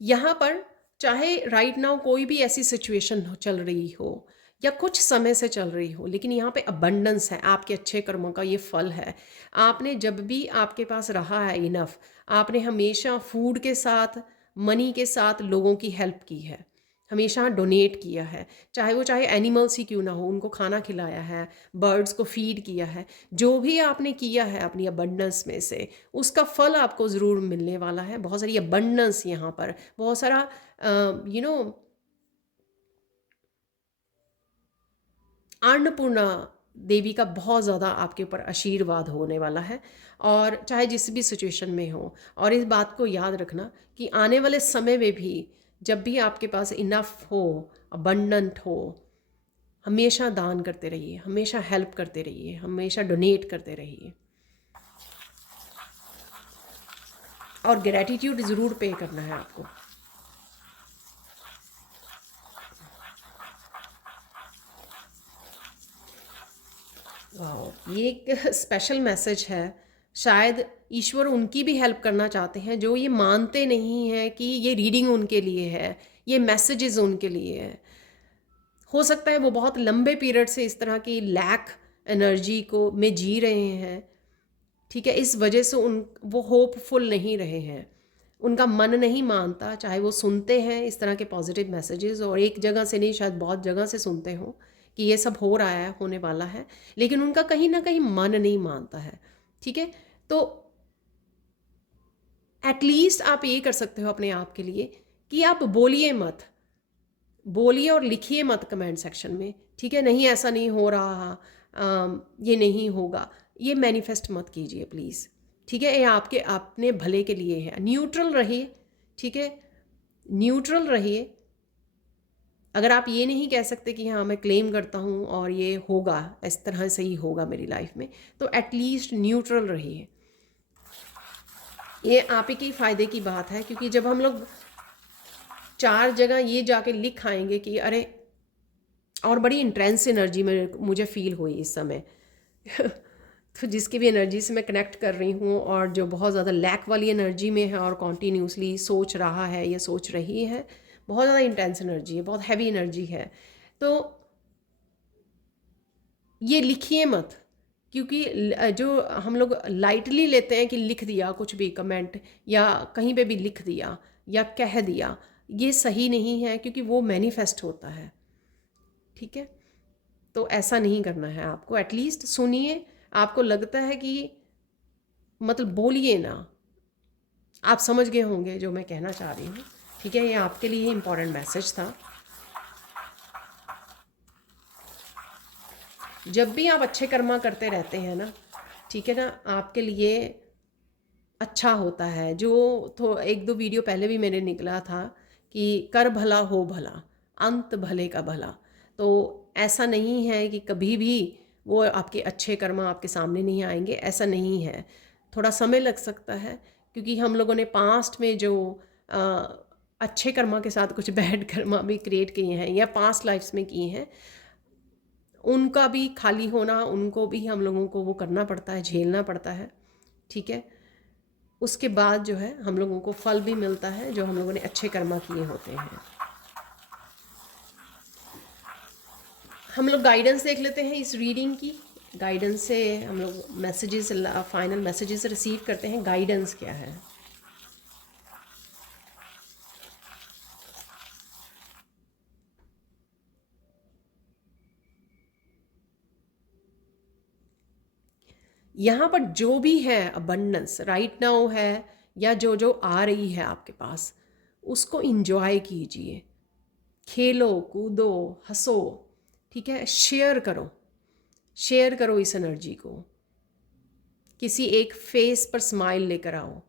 यहाँ पर चाहे राइट नाउ कोई भी ऐसी सिचुएशन चल रही हो या कुछ समय से चल रही हो, लेकिन यहाँ पे अबंडेंस है, आपके अच्छे कर्मों का ये फल है। आपने जब भी आपके पास रहा है इनफ, आपने हमेशा फूड के साथ, मनी के साथ लोगों की हेल्प की है, हमेशा डोनेट किया है, चाहे एनिमल्स ही क्यों ना हो, उनको खाना खिलाया है, बर्ड्स को फीड किया है। जो भी आपने किया है अपनी अबंडेंस में से, उसका फल आपको ज़रूर मिलने वाला है। बहुत सारी अबंडेंस यहाँ पर, बहुत सारा यू नो अन्नपूर्णा देवी का बहुत ज़्यादा आपके ऊपर आशीर्वाद होने वाला है, और चाहे जिस भी सिचुएशन में हो। और इस बात को याद रखना कि आने वाले समय में भी जब भी आपके पास इनफ हो, अबंडेंट हो, हमेशा दान करते रहिए, हमेशा हेल्प करते रहिए, हमेशा डोनेट करते रहिए, और ग्रैटिट्यूड ज़रूर पे करना है आपको। वाह, ये एक स्पेशल मैसेज है। शायद ईश्वर उनकी भी हेल्प करना चाहते हैं जो ये मानते नहीं हैं कि ये रीडिंग उनके लिए है, ये मैसेजेस उनके लिए है। हो सकता है वो बहुत लंबे पीरियड से इस तरह की लैक एनर्जी को में जी रहे हैं, ठीक है? इस वजह से वो होपफुल नहीं रहे हैं, उनका मन नहीं मानता, चाहे वो सुनते हैं इस तरह के पॉजिटिव मैसेजेस, और एक जगह से नहीं, शायद बहुत जगह से सुनते हो कि ये सब हो रहा है, होने वाला है, लेकिन उनका कहीं ना कहीं मन नहीं मानता है, ठीक है? तो एटलीस्ट आप ये कर सकते हो अपने आप के लिए कि आप बोलिए मत, बोलिए और लिखिए मत कमेंट सेक्शन में, ठीक है? नहीं, ऐसा नहीं हो रहा, ये नहीं होगा, ये मैनिफेस्ट मत कीजिए प्लीज़, ठीक है? ये आपके अपने भले के लिए है। न्यूट्रल रहिए, ठीक है? न्यूट्रल रहिए। अगर आप ये नहीं कह सकते कि हाँ मैं क्लेम करता हूँ और ये होगा, इस तरह से ही होगा मेरी लाइफ में, तो एटलीस्ट न्यूट्रल रहिए। ये आप ही के फ़ायदे की बात है, क्योंकि जब हम लोग 4 जगह ये जाके लिख आएंगे कि अरे, और बड़ी इंटेंस एनर्जी में मुझे फील हुई इस समय तो जिसकी भी एनर्जी से मैं कनेक्ट कर रही हूँ, और जो बहुत ज़्यादा लैक वाली एनर्जी में है और कॉन्टीन्यूसली सोच रहा है या सोच रही है, बहुत ज़्यादा इंटेंस एनर्जी है, बहुत हैवी एनर्जी है, तो ये लिखिए मत क्योंकि जो हम लोग लाइटली लेते हैं कि लिख दिया कुछ भी कमेंट या कहीं पे भी लिख दिया या कह दिया, ये सही नहीं है क्योंकि वो मैनिफेस्ट होता है। ठीक है, तो ऐसा नहीं करना है आपको। एटलीस्ट सुनिए, आपको लगता है कि मतलब बोलिए ना, आप समझ गए होंगे जो मैं कहना चाह रही हूँ। ठीक है, ये आपके लिए इम्पोर्टेंट मैसेज था। जब भी आप अच्छे कर्मा करते रहते हैं ना, ठीक है ना, आपके लिए अच्छा होता है। जो तो एक दो वीडियो पहले भी मेरे निकला था कि कर भला हो भला, अंत भले का भला। तो ऐसा नहीं है कि कभी भी वो आपके अच्छे कर्मा आपके सामने नहीं आएंगे, ऐसा नहीं है। थोड़ा समय लग सकता है क्योंकि हम लोगों ने पास्ट में जो अ, अच्छे कर्मा के साथ कुछ बैड कर्मा भी क्रिएट किए हैं या पास्ट लाइफ्स में किए हैं, उनका भी खाली होना, उनको भी हम लोगों को वो करना पड़ता है, झेलना पड़ता है। ठीक है, उसके बाद जो है हम लोगों को फल भी मिलता है जो हम लोगों ने अच्छे कर्मा किए होते हैं। हम लोग गाइडेंस देख लेते हैं इस रीडिंग की। गाइडेंस से हम लोग मैसेजेस, फाइनल मैसेजेस रिसीव करते हैं। गाइडेंस क्या है? यहाँ पर जो भी है अबंडेंस राइट नाउ है या जो जो आ रही है आपके पास, उसको इंजॉय कीजिए। खेलो कूदो, हंसो। ठीक है, शेयर करो, शेयर करो इस एनर्जी को। किसी एक फेस पर स्माइल लेकर आओ,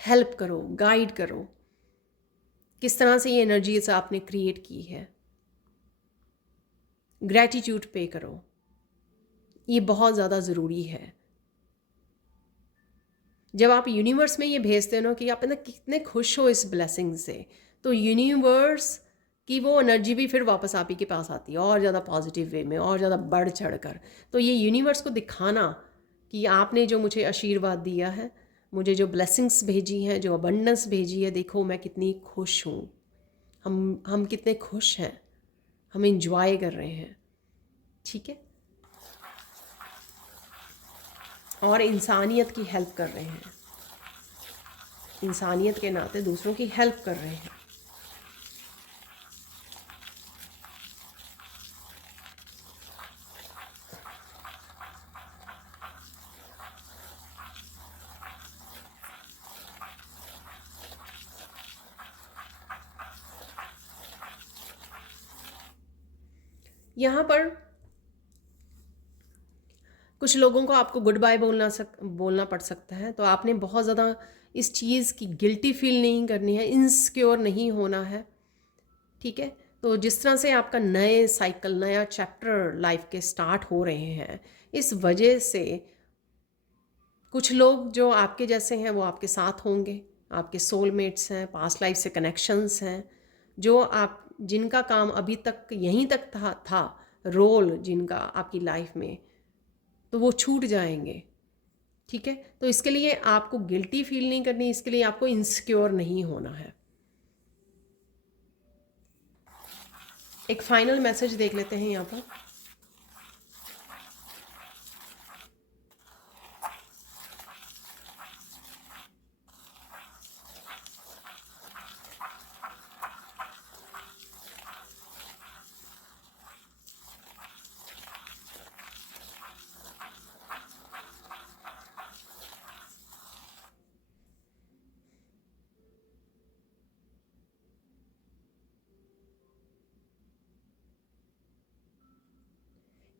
हेल्प करो, गाइड करो। किस तरह से ये एनर्जीज आपने क्रिएट की है, ग्रैटिट्यूड पे करो। ये बहुत ज़्यादा ज़रूरी है। जब आप यूनिवर्स में ये भेजते हो ना कि आप ना कितने खुश हो इस ब्लेसिंग से, तो यूनिवर्स की वो एनर्जी भी फिर वापस आप ही के पास आती है और ज़्यादा पॉजिटिव वे में और ज़्यादा बढ़ चढ़ कर। तो ये यूनिवर्स को दिखाना कि आपने जो मुझे आशीर्वाद दिया है, मुझे जो ब्लेसिंग्स भेजी हैं, जो अबंडेंस भेजी है, देखो मैं कितनी खुश हूँ। हम कितने खुश हैं, हम इंजॉय कर रहे हैं। ठीक है, और इंसानियत की हेल्प कर रहे हैं, इंसानियत के नाते दूसरों की हेल्प कर रहे हैं। यहाँ पर कुछ लोगों को आपको गुड बाय बोलना पड़ सकता है, तो आपने बहुत ज़्यादा इस चीज़ की गिल्टी फील नहीं करनी है, इनसिक्योर नहीं होना है। ठीक है, तो जिस तरह से आपका नए साइकिल, नया चैप्टर लाइफ के स्टार्ट हो रहे हैं, इस वजह से कुछ लोग जो आपके जैसे हैं वो आपके साथ होंगे, आपके सोलमेट्स हैं, पास्ट लाइफ से कनेक्शंस हैं, जो आप जिनका काम अभी तक यहीं तक था रोल जिनका आपकी लाइफ में, तो वो छूट जाएंगे। ठीक है, तो इसके लिए आपको गिल्टी फील नहीं करनी, इसके लिए आपको इनसिक्योर नहीं होना है। एक फाइनल मैसेज देख लेते हैं यहाँ पर।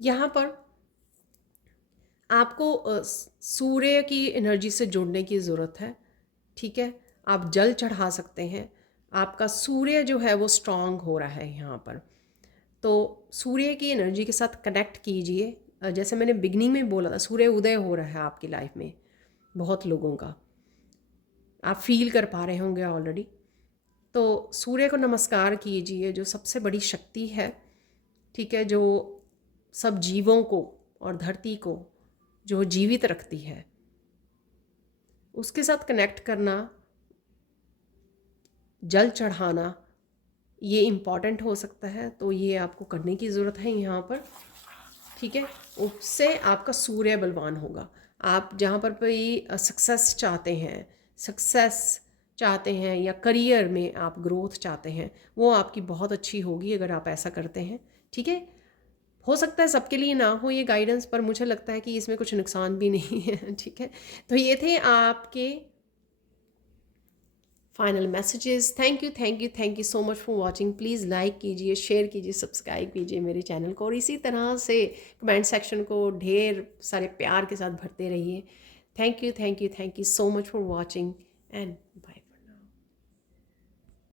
यहाँ पर आपको सूर्य की एनर्जी से जुड़ने की ज़रूरत है। ठीक है, आप जल चढ़ा सकते हैं। आपका सूर्य जो है वो स्ट्रांग हो रहा है यहाँ पर, तो सूर्य की एनर्जी के साथ कनेक्ट कीजिए। जैसे मैंने बिगनिंग में बोला था, सूर्य उदय हो रहा है आपकी लाइफ में बहुत लोगों का, आप फील कर पा रहे होंगे ऑलरेडी। तो सूर्य को नमस्कार कीजिए, जो सबसे बड़ी शक्ति है। ठीक है, जो सब जीवों को और धरती को जो जीवित रखती है, उसके साथ कनेक्ट करना, जल चढ़ाना, ये इम्पॉर्टेंट हो सकता है। तो ये आपको करने की ज़रूरत है यहाँ पर। ठीक है, उससे आपका सूर्य बलवान होगा। आप जहाँ पर भी सक्सेस चाहते हैं, सक्सेस चाहते हैं या करियर में आप ग्रोथ चाहते हैं, वो आपकी बहुत अच्छी होगी अगर आप ऐसा करते हैं। ठीक है, हो सकता है सबके लिए ना हो ये गाइडेंस, पर मुझे लगता है कि इसमें कुछ नुकसान भी नहीं है। ठीक है, तो ये थे आपके final messages. Thank you so much for watching. Please like कीजिए, शेयर कीजिए, सब्सक्राइब कीजिए मेरे चैनल को, और इसी तरह से कमेंट सेक्शन को ढेर सारे प्यार के साथ भरते रहिए। Thank you so much for watching and bye.